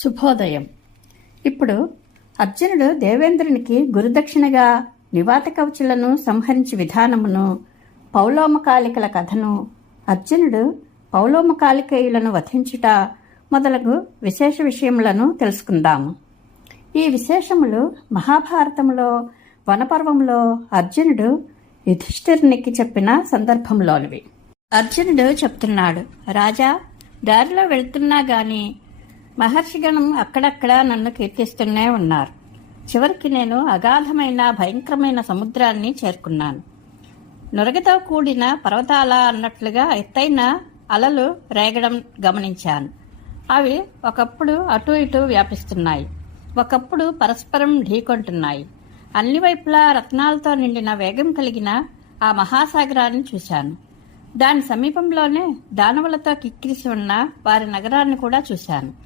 శుభోదయం. ఇప్పుడు అర్జునుడు దేవేంద్రునికి గురుదక్షిణగా నివాత కవచులను సంహరించి విధానమును పౌలోమకాలికల కథను అర్జునుడు పౌలోమకాలికేయులను వధించుట మొదలగు విశేష విషయములను తెలుసుకుందాము ఈ విశేషములు మహాభారతంలో వనపర్వంలో అర్జునుడు యుధిష్ఠిరునికి చెప్పిన సందర్భంలోనివి. అర్జునుడు చెప్తున్నాడు రాజా దారిలో వెళ్తున్నా గాని మహర్షిగణం అక్కడక్కడ నన్ను కీర్తిస్తూనే ఉన్నారు. చివరికి నేను అగాధమైన భయంకరమైన సముద్రాన్ని చేరుకున్నాను. నురగతో కూడిన పర్వతాల అన్నట్లుగా ఎత్తైన అలలు రేగడం గమనించాను. అవి ఒకప్పుడు అటు ఇటు వ్యాపిస్తున్నాయి. ఒకప్పుడు పరస్పరం ఢీకొంటున్నాయి. అన్ని వైపులా రత్నాలతో నిండిన వేగం కలిగిన ఆ మహాసాగరాన్ని చూశాను. దాని సమీపంలోనే దానవులతో కిక్కిరిసి ఉన్న వారి నగరాన్ని కూడా చూశాను.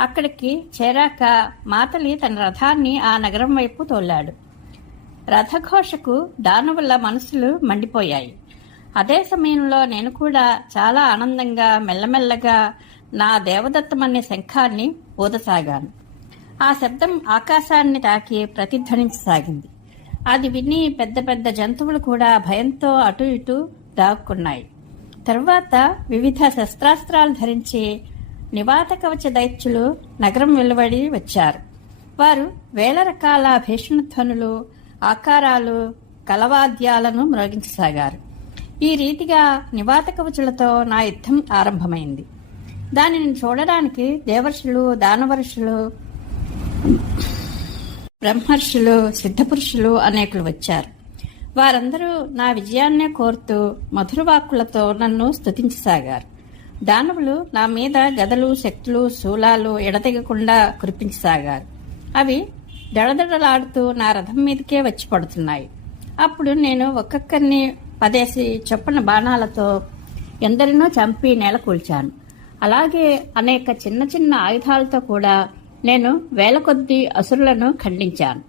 అక్కడికి చేరాక మాతలి తన రథాన్ని ఆ నగరం వైపు తోలాడు. రథఘోషకు దానవుల మనసులు మండిపోయాయి. అదే సమయంలో నేను కూడా చాలా ఆనందంగా మెల్లమెల్లగా నా దేవదత్తమనే శంఖాన్ని ఊదసాగాను. ఆ శబ్దం ఆకాశాన్ని తాకి ప్రతిధ్వనించసాగింది. అది విని పెద్ద పెద్ద జంతువులు కూడా భయంతో అటు ఇటు దాక్కున్నాయి. తర్వాత వివిధ శస్త్రాస్త్రాలు ధరించి నివాత కవచ దైత్యులు నగరం వెలువడి వచ్చారు. వారు వేల రకాల భీషణధ్వనులు ఆకారాలు కలవాద్యాలను మ్రోగించసాగారు. ఈ రీతిగా నివాత కవచులతో నా యుద్ధం ఆరంభమైంది. దానిని చూడడానికి దేవర్షులు దానవర్షులు బ్రహ్మర్షులు సిద్ధపురుషులు అనేకులు వచ్చారు. వారందరూ నా విజయాన్నే కోరుతూ మధురవాక్కులతో నన్ను స్తుతించసాగారు. దానవులు నా మీద గదలు శక్తులు శూలాలు ఎడతెగకుండా కురిపించసాగారు. అవి దడదడలాడుతూ నా రథం మీదకే వచ్చి పడుతున్నాయి. అప్పుడు నేను ఒక్కొక్కరిని పదేసి చొప్పున బాణాలతో ఎందరినో చంపి నేల కూల్చాను. అలాగే అనేక చిన్న చిన్న ఆయుధాలతో కూడా నేను వేల కొద్ది అసురులను ఖండించాను.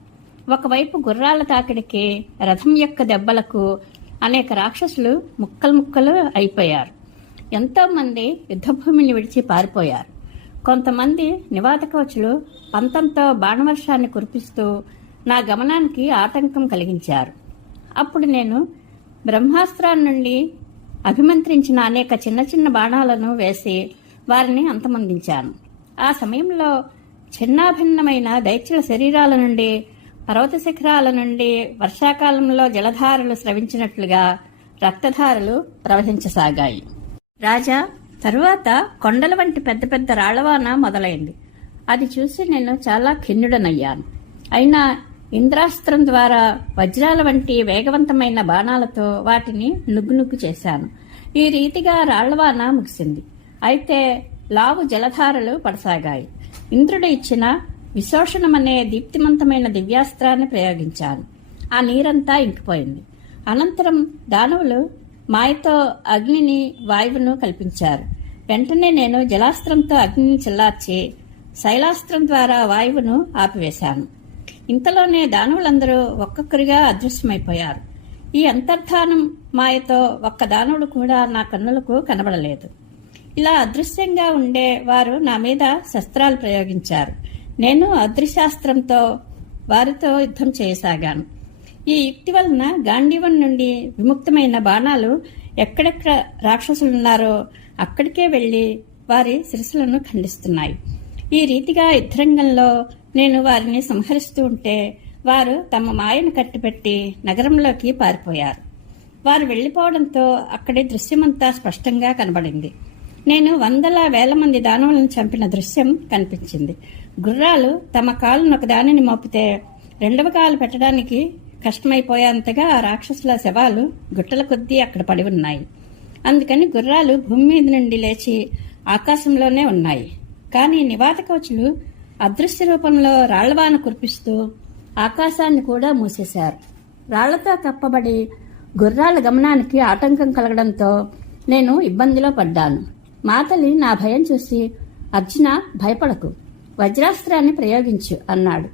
ఒకవైపు గుర్రాల తాకిడికి రథం యొక్క దెబ్బలకు అనేక రాక్షసులు ముక్కలు ముక్కలు అయిపోయారు. ఎంతోమంది యుద్ధభూమిని విడిచి పారిపోయారు. కొంతమంది నివాత కవచులు పంతంతో బాణవర్షాన్ని కురిపిస్తూ నా గమనానికి ఆటంకం కలిగించారు. అప్పుడు నేను బ్రహ్మాస్త్రాల నుండి అభిమంత్రించిన అనేక చిన్న చిన్న బాణాలను వేసి వారిని అంతమొందించాను. ఆ సమయంలో చిన్నాభిన్నమైన దైత్యుల శరీరాల నుండి పర్వత శిఖరాల నుండి వర్షాకాలంలో జలధారలు స్రవించినట్లుగా రక్తధారలు ప్రవహించసాగాయి. రాజా తరువాత కొండల వంటి పెద్ద పెద్ద రాళ్ళవాన మొదలైంది. అది చూసి నేను చాలా ఖిన్నుడనయ్యాను. అయినా ఇంద్రాస్త్రం ద్వారా వజ్రాల వంటి వేగవంతమైన బాణాలతో వాటిని నుగ్గునుగ్గు చేశాను. ఈ రీతిగా రాళ్ళవాన ముగిసింది. అయితే లావు జలధారలు పడసాగాయి. ఇంద్రుడు ఇచ్చిన విశోషణమనే దీప్తిమంతమైన దివ్యాస్త్రాన్ని ప్రయోగించాను. ఆ నీరంతా ఇంకిపోయింది. అనంతరం దానవులు మాయతో అగ్నిని వాయువును కల్పించారు. వెంటనే నేను జలాస్త్రంతో అగ్నిని చిల్లార్చి శైలాస్త్రం ద్వారా వాయువును ఆపివేశాను. ఇంతలోనే దానవులందరూ ఒక్కొక్కరిగా అదృశ్యమైపోయారు. ఈ అంతర్ధానం మాయతో ఒక్క దానవుడు కూడా నా కన్నులకు కనబడలేదు. ఇలా అదృశ్యంగా ఉండే వారు నా మీద శస్త్రాలు ప్రయోగించారు. నేను అదృశాస్త్రంతో వారితో యుద్ధం చేయసాగాను. ఈ యుక్తి వలన గాంధీవం నుండి విముక్తమైన బాణాలు ఎక్కడెక్కడ రాక్షసులున్నారో అక్కడికే వెళ్ళి వారి శిరసులను ఖండిస్తున్నాయి. ఈ రీతిగా యుద్ధరంగంలో నేను వారిని సంహరిస్తూ ఉంటే వారు తమ మాయను కట్టిపెట్టి నగరంలోకి పారిపోయారు. వారు వెళ్ళిపోవడంతో అక్కడి దృశ్యమంతా స్పష్టంగా కనబడింది. నేను వందల వేల మంది దానవులను చంపిన దృశ్యం కనిపించింది. గుర్రాలు తమ కాలును ఒకదానిని మోపితే రెండవ కాలు పెట్టడానికి కష్టమైపోయేంతగా ఆ రాక్షసుల శవాలు గుట్టల కొద్దీ అక్కడ పడి ఉన్నాయి. అందుకని గుర్రాలు భూమి మీద నుండి లేచి ఆకాశంలోనే ఉన్నాయి. కానీ నివాత కవచులు అదృశ్య రూపంలో రాళ్ళవాన కురిపిస్తూ ఆకాశాన్ని కూడా మూసేశారు. రాళ్ళతో కప్పబడి గుర్రాల గమనానికి ఆటంకం కలగడంతో నేను ఇబ్బందిలో పడ్డాను. మాతలి నా భయం చూసి అర్జున భయపడకు. వజ్రాస్త్రాన్ని ప్రయోగించు అన్నాడు.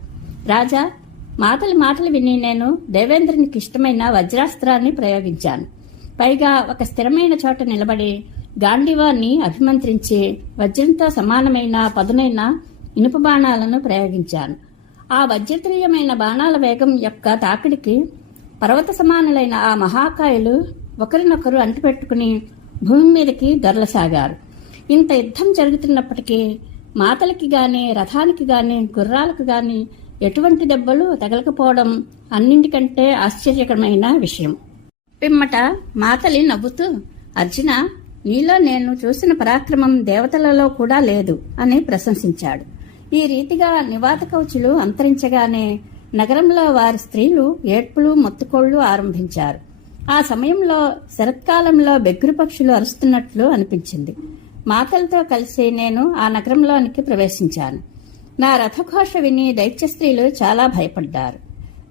రాజా మాటలు మాటలు విని నేను దేవేంద్రునికి ఇష్టమైన వజ్రాస్త్రాన్ని ప్రయోగించాను. పైగా ఒక స్థిరమైన చోట నిలబడి గాంధీవాన్ని అభిమంత్రించి వజ్రంతో సమానమైన పదునైన ఇనుప బాణాలను ప్రయోగించాను. ఆ వజ్రతుల్యమైన బాణాల వేగం యొక్క తాకిడికి పర్వత సమానులైన ఆ మహాకాయులు ఒకరినొకరు అంటిపెట్టుకుని భూమి మీదకి దొరలసాగారు. ఇంత యుద్ధం జరుగుతున్నప్పటికీ మాతలకి గాని రథానికి గాని గుర్రాలకు గాని ఎటువంటి దెబ్బలు తగలకపోవడం అన్నింటికంటే ఆశ్చర్యకరమైన విషయం. పిమ్మట మాతలి నవ్వుతూ అర్జున నీలో నేను చూసిన పరాక్రమం దేవతలలో కూడా లేదు అని ప్రశంసించాడు. ఈ రీతిగా నివాత కౌచులు అంతరించగానే నగరంలో వారి స్త్రీలు ఏడ్పులు మొత్తుకోళ్ళు ఆరంభించారు. ఆ సమయంలో శరత్కాలంలో బెగ్గురు పక్షులు అరుస్తున్నట్లు అనిపించింది. మాతలతో కలిసి నేను ఆ నగరంలోనికి ప్రవేశించాను. నా రథఘోష విని దైత్యస్త్రీలు చాలా భయపడ్డారు.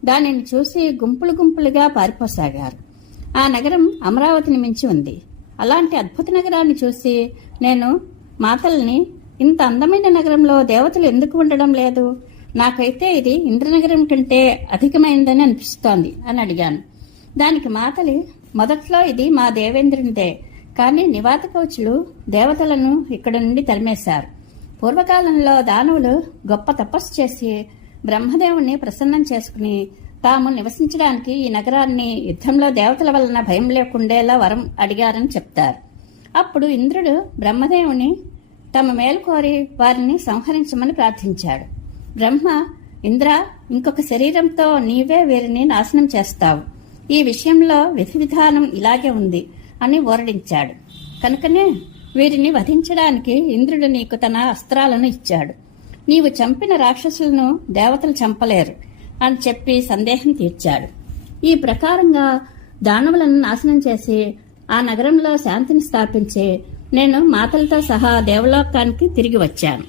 దానిని చూసి గుంపులు గుంపులుగా పారిపోసాగారు. ఆ నగరం అమరావతిని మించి ఉంది. అలాంటి అద్భుత నగరాన్ని చూసి నేను మాతల్ని ఇంత అందమైన నగరంలో దేవతలు ఎందుకు ఉండడం లేదు? నాకైతే ఇది ఇంద్రనగరం కంటే అధికమైందని అనిపిస్తోంది అని అడిగాను. దానికి మాతలి మొదట్లో ఇది మా దేవేంద్రునిదే కానీ నివాత కౌచులు దేవతలను ఇక్కడ నుండి తరిమేశారు. పూర్వకాలంలో దానవులు గొప్ప తపస్సు చేసి బ్రహ్మదేవుణ్ణి ప్రసన్నం చేసుకుని తాము నివసించడానికి ఈ నగరాన్ని యుద్ధంలో దేవతల వలన భయం లేకుండేలా వరం అడిగారని చెప్తారు. అప్పుడు ఇంద్రుడు బ్రహ్మదేవుని తమ మేలు కోరి వారిని సంహరించమని ప్రార్థించాడు. బ్రహ్మ ఇంద్ర ఇంకొక శరీరంతో నీవే వీరిని నాశనం చేస్తావు. ఈ విషయంలో విధి విధానం ఇలాగే ఉంది అని ఓరడించాడు. కనుకనే వీరిని వధించడానికి ఇంద్రుడు నీకు తన అస్త్రాలను ఇచ్చాడు. నీవు చంపిన రాక్షసులను దేవతలు చంపలేరు అని చెప్పి సందేహం తీర్చాడు. ఈ ప్రకారంగా దానవులను నాశనం చేసి ఆ నగరంలో శాంతిని స్థాపించి నేను మాతలతో సహా దేవలోకానికి తిరిగి వచ్చాను.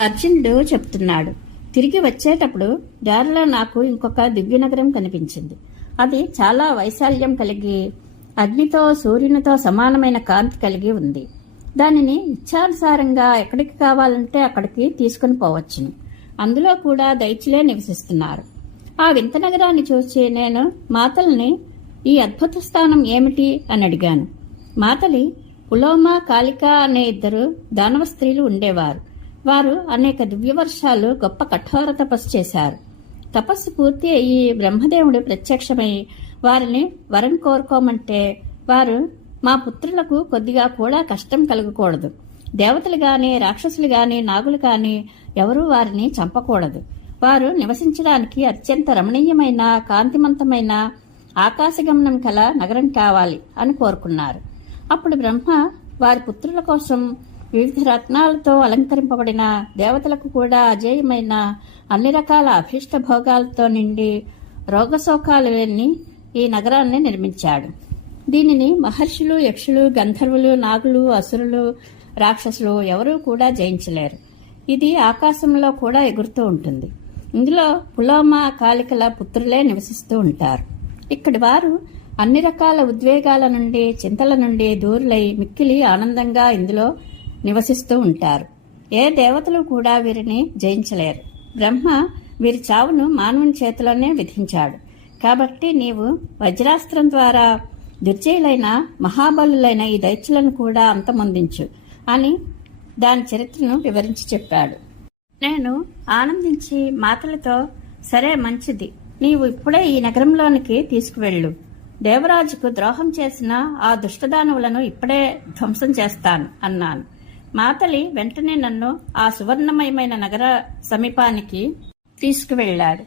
అర్జునుడు చెప్తున్నాడు తిరిగి వచ్చేటప్పుడు దారిలో నాకు ఇంకొక దివ్య నగరం కనిపించింది. అది చాలా వైశాల్యం కలిగి అగ్నితో సూర్యునితో సమానమైన కాంతి కలిగి ఉంది. దానిని ఇచ్చానుసారంగా ఎక్కడికి కావాలంటే అక్కడికి తీసుకుని పోవచ్చును. అందులో కూడా దైత్యులే నివసిస్తున్నారు. ఆ వింత నగరాన్ని చూసి నేను మాతల్ని ఈ అద్భుత స్థానం ఏమిటి? అని అడిగాను. మాతలి పులోమ కాళిక అనే ఇద్దరు దానవ స్త్రీలు ఉండేవారు. వారు అనేక దివ్యవర్షాలు గొప్ప కఠోర తపస్సు చేశారు. తపస్సు పూర్తి అయ్యి బ్రహ్మదేవుడు ప్రత్యక్షమై వారిని వరం కోరుకోమంటే వారు మా పుత్రులకు కొద్దిగా కూడా కష్టం కలగకూడదు. దేవతలు గాని రాక్షసులు గాని నాగులు గాని ఎవరూ వారిని చంపకూడదు. వారు నివసించడానికి అత్యంత రమణీయమైన కాంతిమంతమైన ఆకాశగమనం కల నగరం కావాలి అని కోరుకున్నారు. అప్పుడు బ్రహ్మ వారి పుత్రుల కోసం వివిధ రత్నాలతో అలంకరింపబడిన దేవతలకు కూడా అజేయమైన అన్ని రకాల అభీష్ట భోగాలతో నిండి రోగశోకాలు లేని ఈ నగరాన్ని నిర్మించాడు. దీనిని మహర్షులు యక్షులు గంధర్వులు నాగులు అసురులు రాక్షసులు ఎవరూ కూడా జయించలేరు. ఇది ఆకాశంలో కూడా ఎగురుతూ ఉంటుంది. ఇందులో పులోమ కాలికల పుత్రులే నివసిస్తూ ఉంటారు. ఇక్కడి వారు అన్ని రకాల ఉద్వేగాల నుండి చింతల నుండి దూరులై మిక్కిలి ఆనందంగా ఇందులో నివసిస్తూ ఉంటారు. ఏ దేవతలు కూడా వీరిని జయించలేరు. బ్రహ్మ వీరి చావును మానవుని చేతిలోనే విధించాడు. కాబట్టి నీవు వజ్రాస్త్రం ద్వారా దుర్జయులైన మహాబలులైన ఈ దైత్యులను కూడా అంతమొందించు అని దాని చరిత్రను వివరించి చెప్పాడు. నేను ఆనందించి మాటలతో సరే మంచిది. నీవు ఇప్పుడే ఈ నగరంలోనికి తీసుకువెళ్ళు. దేవరాజుకు ద్రోహం చేసిన ఆ దుష్టదానవులను ఇప్పుడే ధ్వంసం చేస్తాను అన్నాను. మాతలి వెంటనే నన్ను ఆ సువర్ణమయమైన నగర సమీపానికి తీసుకువెళ్ళాడు.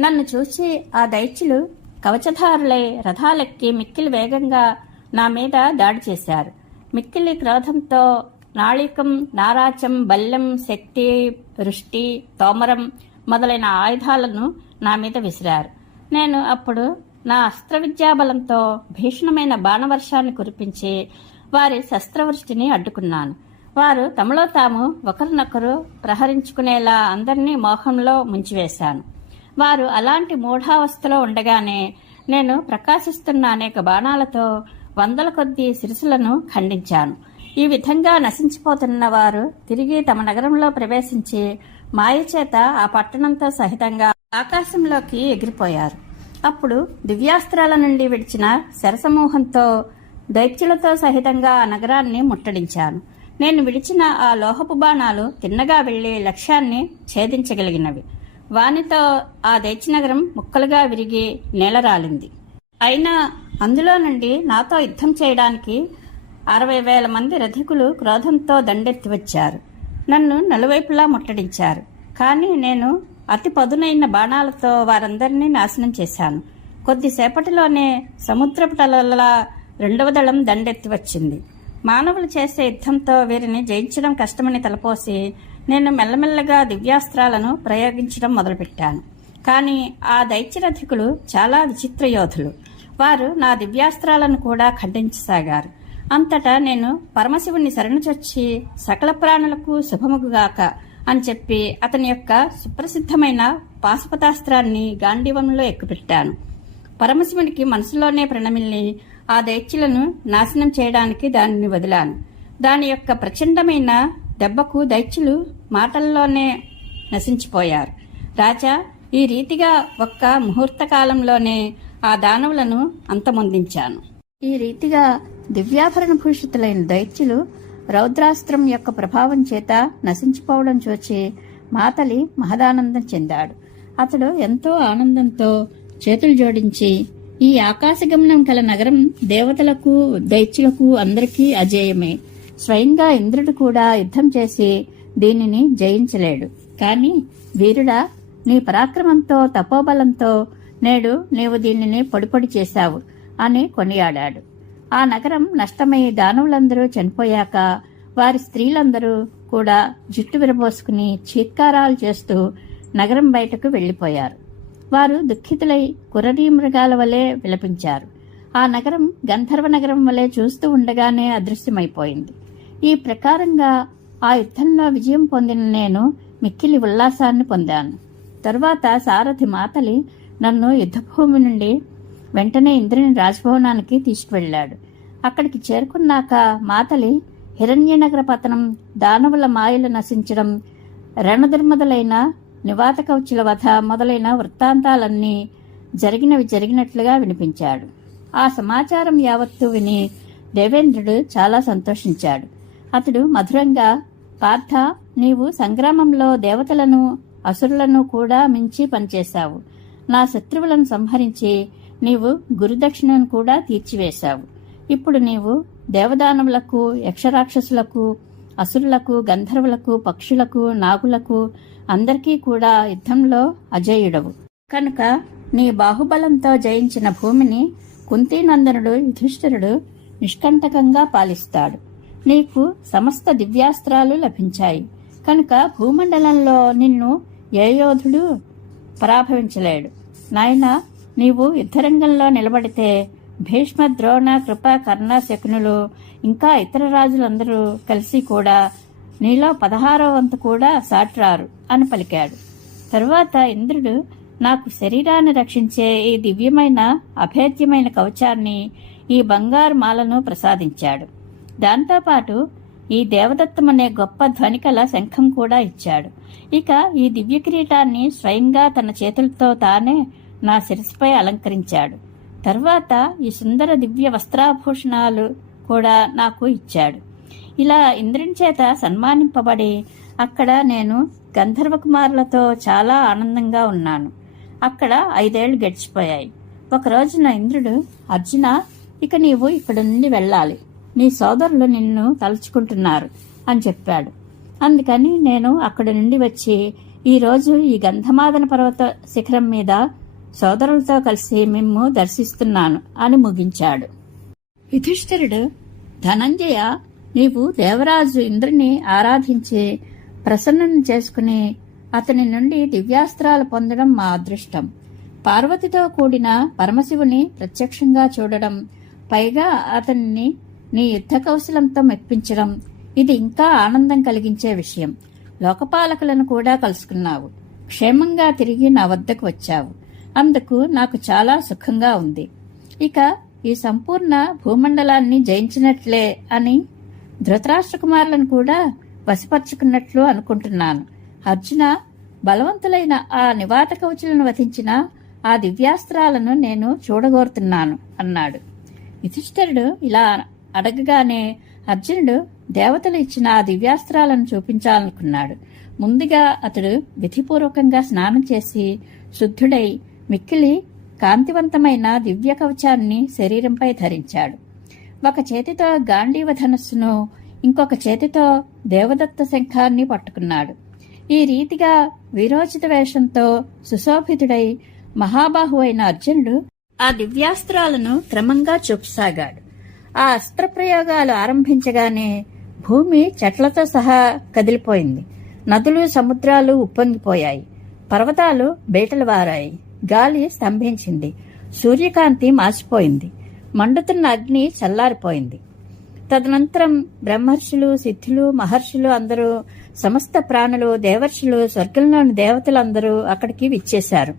నన్ను చూసి ఆ దైత్యులు కవచధారులై రథాలెక్కి మిక్కిలి వేగంగా నా మీద దాడి చేశారు. మిక్కిలి క్రోధంతో నాళికం నారాచం బల్లెం శక్తి వృష్టి తోమరం మొదలైన ఆయుధాలను నా మీద విసిరారు. నేను అప్పుడు నా అస్త్ర విద్యాబలంతో భీషణమైన బాణవర్షాన్ని కురిపించి వారి శస్త్రవృష్టిని అడ్డుకున్నాను. వారు తమలో తాము ఒకరినొకరు ప్రహరించుకునేలా అందరినీ మోహంలో ముంచివేశాను. వారు అలాంటి మూఢావస్థలో ఉండగానే నేను ప్రకాశిస్తున్న అనేక బాణాలతో వందల కొద్దీ సిరిసులను ఖండించాను. ఈ విధంగా నశించిపోతున్న వారు తిరిగి తమ నగరంలో ప్రవేశించి మాయచేత ఆ పట్టణంతో సహితంగా ఆకాశంలోకి ఎగిరిపోయారు. అప్పుడు దివ్యాస్త్రాల నుండి విడిచిన శరసమూహంతో దైత్యులతో సహితంగా ఆ నగరాన్ని ముట్టడించాను. నేను విడిచిన ఆ లోహపు బాణాలు తిన్నగా వెళ్ళి లక్ష్యాన్ని ఛేదించగలిగినవి. వానితో ఆ దైత్యనగరం ముక్కలుగా విరిగి నేలరాలింది. అయినా అందులో నుండి నాతో యుద్ధం చేయడానికి అరవై వేల మంది రథికులు క్రోధంతో దండెత్తి వచ్చారు. నన్ను నలువైపులా ముట్టడించారు. కానీ నేను అతి పదునైన బాణాలతో వారందరినీ నాశనం చేశాను. కొద్దిసేపటిలోనే సముద్రపుటలలా రెండవ దళం దండెత్తి వచ్చింది. మానవులు చేసే యుద్ధంతో వీరిని జయించడం కష్టమని తలపోసి నేను మెల్లమెల్లగా దివ్యాస్త్రాలను ప్రయోగించడం మొదలుపెట్టాను. కానీ ఆ దైత్యరథికులు చాలా విచిత్ర యోధులు. వారు నా దివ్యాస్త్రాలను కూడా ఖండించసాగారు. అంతటా నేను పరమశివుని శరణుచొచ్చి సకల ప్రాణులకు శుభముగుగాక అని చెప్పి అతని యొక్క సుప్రసిద్ధమైన పాశుపతాస్త్రాన్ని గాంధీవంలో ఎక్కుపెట్టాను. పరమశివునికి మనసులోనే ప్రణమిల్లి ఆ దైత్యులను నాశనం చేయడానికి దానిని వదిలాను. దాని యొక్క ప్రచండమైన దెబ్బకు దైత్యులు మాటల్లోనే నశించిపోయారు. రాజా ఈ రీతిగా ఒక్క ముహూర్త కాలంలోనే ఆ దానవులను అంతమొందించాను. ఈ రీతిగా దివ్యాభరణ భూషితులైన దైత్యులు రౌద్రాస్త్రం యొక్క ప్రభావం చేత నశించిపోవడం చూచి మాతలి మహదానందం చెందాడు. అతడు ఎంతో ఆనందంతో చేతులు జోడించి ఈ ఆకాశగమనం కల నగరం దేవతలకు దైత్యులకు అందరికీ అజేయమే. స్వయంగా ఇంద్రుడు కూడా యుద్ధం చేసి దీనిని జయించలేడు. కానీ వీరుడా నీ పరాక్రమంతో తపోబలంతో నేడు నీవు దీనిని పొడిపొడి చేశావు అని కొనియాడాడు. ఆ నగరం నష్టమై దానవులందరూ చనిపోయాక వారి స్త్రీలందరూ కూడా జుట్టు విరబోసుకుని చీత్కారాలు చేస్తూ నగరం బయటకు వెళ్ళిపోయారు వారు దుఃఖితులై కురరీ మృగాల వలె విలపించారు. ఆ నగరం గంధర్వ నగరం వలె చూస్తూ ఉండగానే అదృశ్యమైపోయింది. ఈ ప్రకారంగా ఆ యుద్ధంలో విజయం పొందిన నేను మిక్కిలి ఉల్లాసాన్ని పొందాను. తరువాత సారథి మాతలి నన్ను యుద్ధభూమి నుండి వెంటనే ఇంద్రుని రాజభవనానికి తీసుకువెళ్ళాడు. అక్కడికి చేరుకున్నాక మాతలి హిరణ్యనగర పతనం దానవుల మాయలు నశించడం రణదుర్మదులైన నివాత కౌచుల వధ మొదలైన వృత్తాంతాలన్నీ జరిగినవి జరిగినట్లుగా వినిపించాడు. ఆ సమాచారం యావత్తు విని దేవేంద్రుడు చాలా సంతోషించాడు. అతడు మధురంగా పార్థ నీవు సంగ్రామంలో దేవతలను అసురులను కూడా మించి పనిచేశావు. నా శత్రువులను సంహరించి నీవు గురుదక్షిణను కూడా తీర్చివేశావు. ఇప్పుడు నీవు దేవదానవులకు యక్షరాక్షసులకు అసురులకు గంధర్వులకు పక్షులకు నాగులకు అందరికీ కూడా యుద్ధంలో అజేయుడవు. కనుక నీ బాహుబలంతో జయించిన భూమిని కుంతీనందనుడు యుధిష్ఠిరుడు నిష్కంటకంగా పాలిస్తాడు. నీకు సమస్త దివ్యాస్త్రాలు లభించాయి. కనుక భూమండలంలో నిన్ను ఏ యోధుడు పరాభవించలేడు. నాయన నీవు యుద్ధరంగంలో నిలబడితే భీష్మ ద్రోణ కృప కర్ణ శకునులు ఇంకా ఇతర రాజులందరూ కలిసి కూడా నీలో పదహారో వంతు కూడా సాట్రారు అని పలికాడు. తరువాత ఇంద్రుడు నాకు శరీరాన్ని రక్షించే ఈ దివ్యమైన అభేద్యమైన కవచాన్ని ఈ బంగారు మాలను ప్రసాదించాడు. దాంతోపాటు ఈ దేవదత్తం అనే గొప్ప ధ్వనికల శంఖం కూడా ఇచ్చాడు. ఇక ఈ దివ్య కిరీటాన్ని స్వయంగా తన చేతులతో తానే నా శిరస్సుపై అలంకరించాడు. తర్వాత ఈ సుందర దివ్య వస్త్రాభూషణాలు కూడా నాకు ఇచ్చాడు. ఇలా ఇంద్రుని చేత సన్మానింపబడి అక్కడ నేను గంధర్వ కుమారులతో చాలా ఆనందంగా ఉన్నాను. అక్కడ ఐదేళ్ళు గడిచిపోయాయి. ఒక రోజున ఇంద్రుడు అర్జున ఇక నీవు ఇక్కడ నుండి వెళ్ళాలి. నీ సోదరులు నిన్ను తలుచుకుంటున్నారు అని చెప్పాడు. అందుకని నేను అక్కడి నుండి వచ్చి ఈ రోజు ఈ గంధమాదన పర్వత శిఖరం మీద సోదరులతో కలిసి మిమ్ము దర్శిస్తున్నాను అని ముగించాడు. యుధిష్ఠిరుడు ధనంజయ నీవు దేవరాజు ఇంద్రుని ఆరాధించి ప్రసన్నం చేసుకుని అతని నుండి దివ్యాస్త్రాలు పొందడం మా అదృష్టం. పార్వతితో కూడిన పరమశివుని ప్రత్యక్షంగా చూడడం పైగా అతన్ని నీ యుద్ధ కౌశలంతో మెప్పించడం. ఇది ఇంకా ఆనందం కలిగించే విషయం. లోకపాలకులను కూడా కలుసుకున్నావు. క్షేమంగా తిరిగి నా వద్దకు వచ్చావు. అందుకు నాకు చాలా సుఖంగా ఉంది. ఇక ఈ సంపూర్ణ భూమండలాన్ని జయించినట్లే అని ధృతరాష్ట్ర కుమారులను కూడా వశపరుచుకున్నట్లు అనుకుంటున్నాను. అర్జున బలవంతులైన ఆ నివాత కవచులను వధించిన ఆ దివ్యాస్త్రాలను నేను చూడగోరుతున్నాను అన్నాడు. యుధిష్ఠరుడు ఇలా అడగగానే అర్జునుడు దేవతలు ఇచ్చిన ఆ దివ్యాస్త్రాలను చూపించాలనుకున్నాడు. ముందుగా అతడు విధిపూర్వకంగా స్నానం చేసి శుద్ధుడై మిక్కిలి కాంతివంతమైన దివ్య కవచాన్ని శరీరంపై ధరించాడు. ఒక చేతితో గాంధీవ ధనస్సును ఇంకొక చేతితో దేవదత్త శంఖాన్ని పట్టుకున్నాడు. ఈ రీతిగా విరోచిత వేషంతో సుశోభితుడై మహాబాహు అయిన అర్జునుడు ఆ దివ్యాస్త్రాలను క్రమంగా చూపసాగాడు. ఆ అస్త్ర ప్రయోగాలు ఆరంభించగానే భూమి చెట్లతో సహా కదిలిపోయింది. నదులు సముద్రాలు ఉప్పొంగిపోయాయి. పర్వతాలు బేటలు వారాయి. గాలి స్తంభించింది. సూర్యకాంతి మాసిపోయింది. మండుతున్న అగ్ని చల్లారిపోయింది. తదనంతరం బ్రహ్మర్షులు సిద్ధులు మహర్షులు అందరూ సమస్త ప్రాణులు దేవర్షులు స్వర్గంలోని దేవతలందరూ అక్కడికి విచ్చేశారు.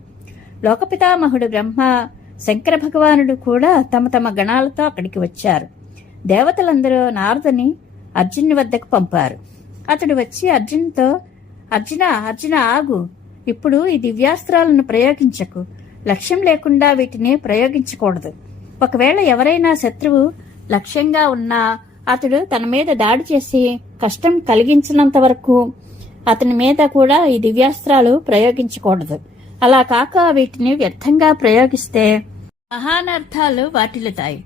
లోకపితామహుడు బ్రహ్మ శంకర భగవానుడు కూడా తమ తమ గణాలతో అక్కడికి వచ్చారు. దేవతలందరూ నారదుని అర్జునుని వద్దకు పంపారు. అతడు వచ్చి అర్జున్తో అర్జున అర్జున ఆగు. ఇప్పుడు ఈ దివ్యాస్త్రాలను ప్రయోగించకు. లక్ష్యం లేకుండా వీటిని ప్రయోగించకూడదు. ఒకవేళ ఎవరైనా శత్రువు లక్ష్యంగా ఉన్నా అతడు తన మీద దాడి చేసి కష్టం కలిగించినంత వరకు అతని మీద కూడా ఈ దివ్యాస్త్రాలు ప్రయోగించకూడదు. అలా కాక వీటిని వ్యర్థంగా ప్రయోగిస్తే మహానర్థాలు వాటిల్లుతాయి.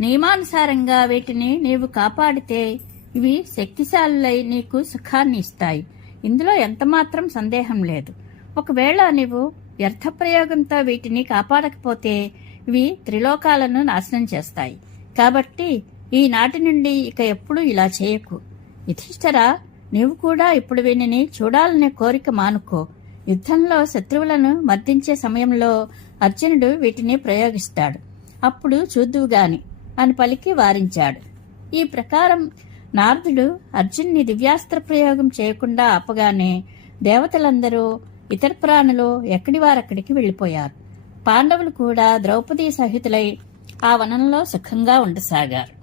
నియమానుసారంగా వీటిని నీవు కాపాడితే ఇవి శక్తిశాలులై నీకు సుఖాన్ని ఇస్తాయి. ఇందులో ఎంతమాత్రం సందేహం లేదు. ఒకవేళ నీవు వ్యర్థ ప్రయోగంతో వీటిని కాపాడకపోతే ఇవి త్రిలోకాలను నాశనం చేస్తాయి. కాబట్టి ఈనాటి నుండి ఇక ఎప్పుడు ఇలా చేయకు. యుధిష్ఠరా నీవు కూడా ఇప్పుడు వీనిని చూడాలనే కోరిక మానుకో. యుద్ధంలో శత్రువులను మర్దించే సమయంలో అర్జునుడు వీటిని ప్రయోగిస్తాడు. అప్పుడు చూద్దువుగాని అని పలికి వారించాడు. ఈ ప్రకారం నారదుడు అర్జున్ని దివ్యాస్త్ర ప్రయోగం చేయకుండా ఆపగానే దేవతలందరూ ఇతర ప్రాణులు ఎక్కడి వారక్కడికి వెళ్ళిపోయారు పాండవులు కూడా ద్రౌపదీ సహితులై ఆ వనంలో సుఖంగా ఉండసాగారు.